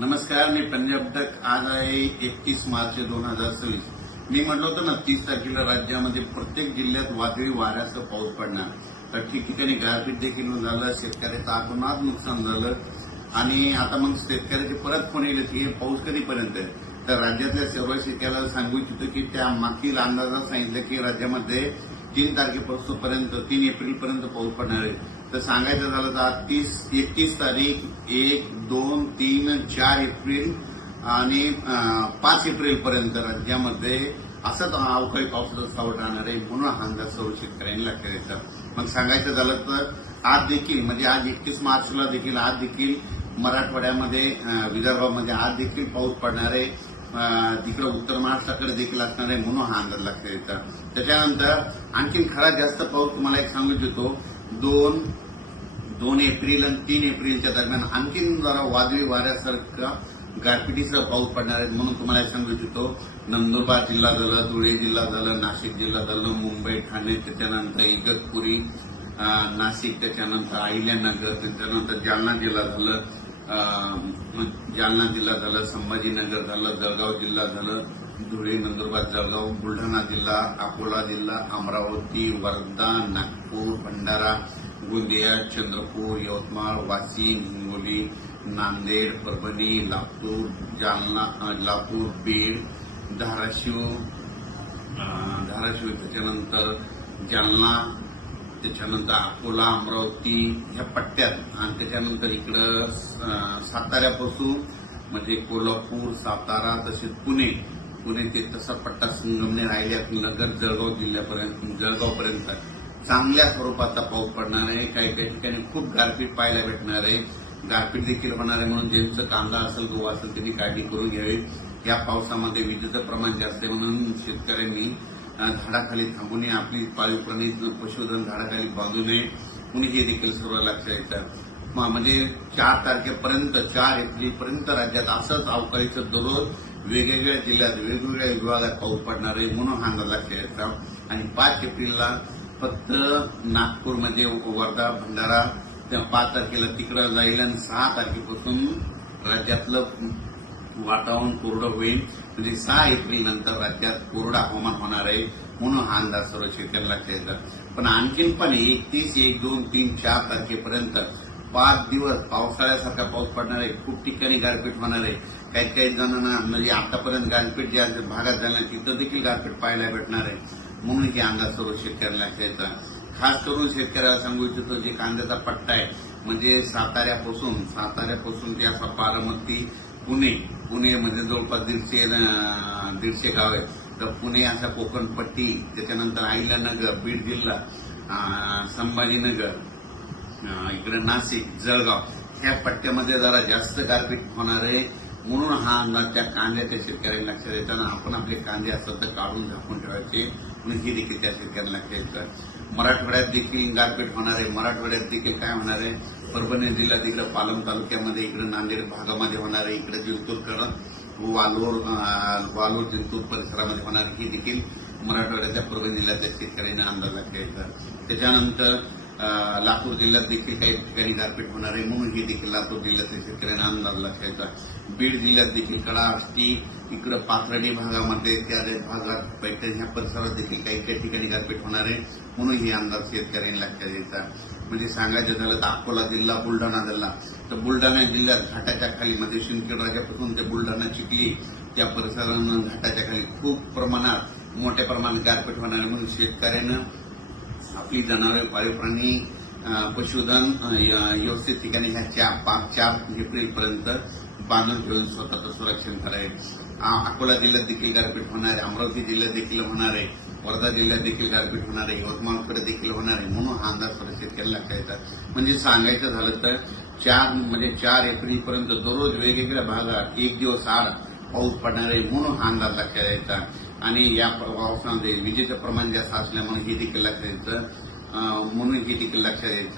नमस्कार, मी पंजाब तक. आज आहे 31 मार्च 2026. मी म्हटलं होतं ना 30 तारखेला राज्यामध्ये प्रत्येक जिल्ह्यात वादळी वाऱ्याचं पाऊस पडणार. तर ठिकठिकाणी गारपीट देखील झालं, शेतकऱ्याचं अतोनात नुकसान झालं. आणि आता मग शेतकऱ्याचे परत फोन येईल की हे पाऊस कधीपर्यंत आहे. तर राज्यातल्या सर्व शेतकऱ्याला सांगू इच्छितो की त्या मागील अंदाजात सांगितलं की राज्यामध्ये 3 तारखेपासून 3 एप्रिलपर्यंत पाऊस पडणार आहे. तर सांगायचं झालं तर आज 31 तारीख, 1, 2, 3, 4 एप्रिल आणि 5 एप्रिलपर्यंत राज्यामध्ये असंच अवकाळी पावसाचा सावट राहणार आहे. म्हणून हा अंदाज सर्व शेतकऱ्यांनी लक्षात घ्यायचा. मग सांगायचं झालं तर आज देखील म्हणजे आज 31 मार्चला देखील आज देखील मराठवाड्यामध्ये विदर्भामध्ये आज देखील पाऊस पडणार आहे. तिकडे उत्तर महाराष्ट्राकडे देखील असणार आहे. म्हणून हा अंदाज लक्षात घ्यायचा. त्याच्यानंतर आणखी खरा जास्त पाऊस तुम्हाला एक सांगू इच्छितो. 2 एप्रिल आणि 3 एप्रिलच्या दरम्यान आणखीन जरा वादळी वाऱ्यासारखा गारपिटीसह पाऊस पडणार आहे. म्हणून तुम्हाला एक सांगू इच्छितो. नंदुरबार जिल्हा झालं, धुळे जिल्हा झालं, नाशिक जिल्हा झालं, मुंबई, ठाणे, त्याच्यानंतर इगतपुरी, नाशिक, त्याच्यानंतर अहिल्यानगर, त्याच्यानंतर जालना जिल्हा झालं, संभाजीनगर झालं, जळगाव जिल्हा झालं, धुळे, नंदुरबार, जळगाव, बुलढाणा जिल्हा, अकोला जिल्हा, अमरावती, वर्धा, नागपूर, भंडारा, गोंदिया, चंद्रपूर, यवतमाळ, वाशिम, हिंगोली, नांदेड, परभणी, लातूर, बीड, धाराशिव, त्याच्यानंतर जालना, त्याच्यानंतर अकोला, अमरावती ह्या पट्ट्यात आणि त्याच्यानंतर इकडं साताऱ्यापासून म्हणजे कोल्हापूर, सातारा तसेच पुणे ते तसा पट्टा संगमनेर, अहिल्यानगर, जळगावपर्यंत चांगल्या स्वरूपाचा पाऊस पडणार आहे. काही ठिकाणी खूप गारपीट पाहायला भेटणार आहे. गारपीट देखील होणार आहे. म्हणून ज्यांचं कांदा असेल, गहू असेल त्यांनी काळजी करून घ्यावी. या पावसामध्ये विजेचं प्रमाण जास्त आहे. म्हणून शेतकऱ्यांनी झाडाखाली थांबू नये. आपली पाळीव प्राणी पशुधन झाडाखाली बांधू नये. कुणी हे देखील सर्व लक्षात येतं. म्हणजे 4 एप्रिलपर्यंत राज्यात असंच अवकाळीचं दररोज वेगवेगळ्या जिल्ह्यात वेगवेगळ्या विभागात पाऊस पडणार आहे. म्हणून हा अंदाज लक्षात यायचा. आणि 5 एप्रिलला फक्त नागपूरमध्ये वर्धा, भंडारा, 5 तारखेला तिकडं जाईल आणि 6 तारखेपासून राज्यातलं वातावरण कोरडं होईल. म्हणजे 6 एप्रिल नंतर राज्यात कोरडं हवामान होणार आहे. म्हणून हा अंदाज सर्व शेतकऱ्यांना लक्षात येतात. पण आणखीन पण 31, 1, 2, 3, 4 तारखेपर्यंत 5 दिवस पावसाळ्यासारखा पाऊस पडणार आहे. खूप ठिकाणी गारपीट होणार आहे. काही जणांना म्हणजे आतापर्यंत गारपीट ज्या भागात झाल्या तिथं देखील गारपीट पाहायला भेटणार आहे. म्हणून हे अंदाज सर्व शेतकऱ्यांना लक्षात येतात. खास करून शेतकऱ्याला सांगू इच्छितो जे कांद्याचा पट्टा आहे म्हणजे साताऱ्यापासून ते असा बारामती, पुणे म्हणजे जवळपास 150 गाव आहेत. तर पुणे असा कोकणपट्टी, त्याच्यानंतर अहिल्यानगर, बीड जिल्हा, संभाजीनगर, इकडे नाशिक, जळगाव ह्या पट्ट्यामध्ये जरा जास्त गारपीट होणार आहे. म्हणून हा अंदाज त्या कांद्याच्या शेतकऱ्यांना लक्षात येताना आपण आपले कांदे असतात तर काढून झाकून ठेवायचे. म्हणून हे देखील त्या शेतकऱ्यांना लक्षात येतं. मराठवाड्यात देखील गारपीट होणार आहे. मराठवाड्यात देखील काय होणार आहे, परभणी जिल्ह्यात इकडे पालम तालुक्यामध्ये, इकडे नांदेड भागामध्ये होणार आहे. इकडे जिंतूरकडं वालोर जिंतूर परिसरामध्ये होणार आहे. ही देखील मराठवाड्याच्या परभणी जिल्ह्यातल्या शेतकऱ्यांना अंदाज लक्षात येतात. त्याच्यानंतर लातूर जिल्ह्यात देखील काही ठिकाणी गारपीट होणार आहे. म्हणून ही देखील लातूर जिल्ह्यातील शेतकऱ्यांना अंदाज लक्षात येतात. बीड जिल्ह्यात देखील कडाष्टी, इकडं पाथर्डी भागामध्ये, त्या भागात पैठण ह्या परिसरात देखील काही ठिकाणी गारपीट होणार आहे. म्हणून हे अंदाज शेतकऱ्यांना लक्षात येतात. म्हणजे सांगायचं झालं तर अकोला जिल्हा, बुलढाणा जिल्हा, तर बुलढाणा जिल्ह्यात घाटाच्या खाली म्हणजे शिंदखेड राजापासून ते बुलढाणा, चिखली त्या परिसरानं घाटाच्या खाली खूप मोठ्या प्रमाणात गारपीट होणार आहे. म्हणून शेतकऱ्यानं आपली जनावरे, पाळीव प्राणी, पशुधन व्यवस्थित ठिकाणी ह्या 4 एप्रिलपर्यंत बांधून ठेवून स्वतःचं संरक्षण करायचं. अकोला जिल्ह्यात देखील गारपीट होणार आहे. अमरावती जिल्ह्यात देखील होणार आहे. वर्धा जिल्ह्यात देखील गारपीट होणार आहे. यवतमाळकडे देखील होणार आहे. म्हणून हा अंदाज सर्व शेतकऱ्यांना लक्षात येतात. म्हणजे सांगायचं झालं तर 4 एप्रिलपर्यंत दररोज वेगवेगळ्या भागात 1 दिवस आड पाऊस पडणार आहे. म्हणून हा अंदाज लक्षात यायचा. आणि या पावसामध्ये विजेचं प्रमाण जास्त असल्यामुळे हे देखील लक्षात यायचं. म्हणून हे देखील लक्षात यायचं.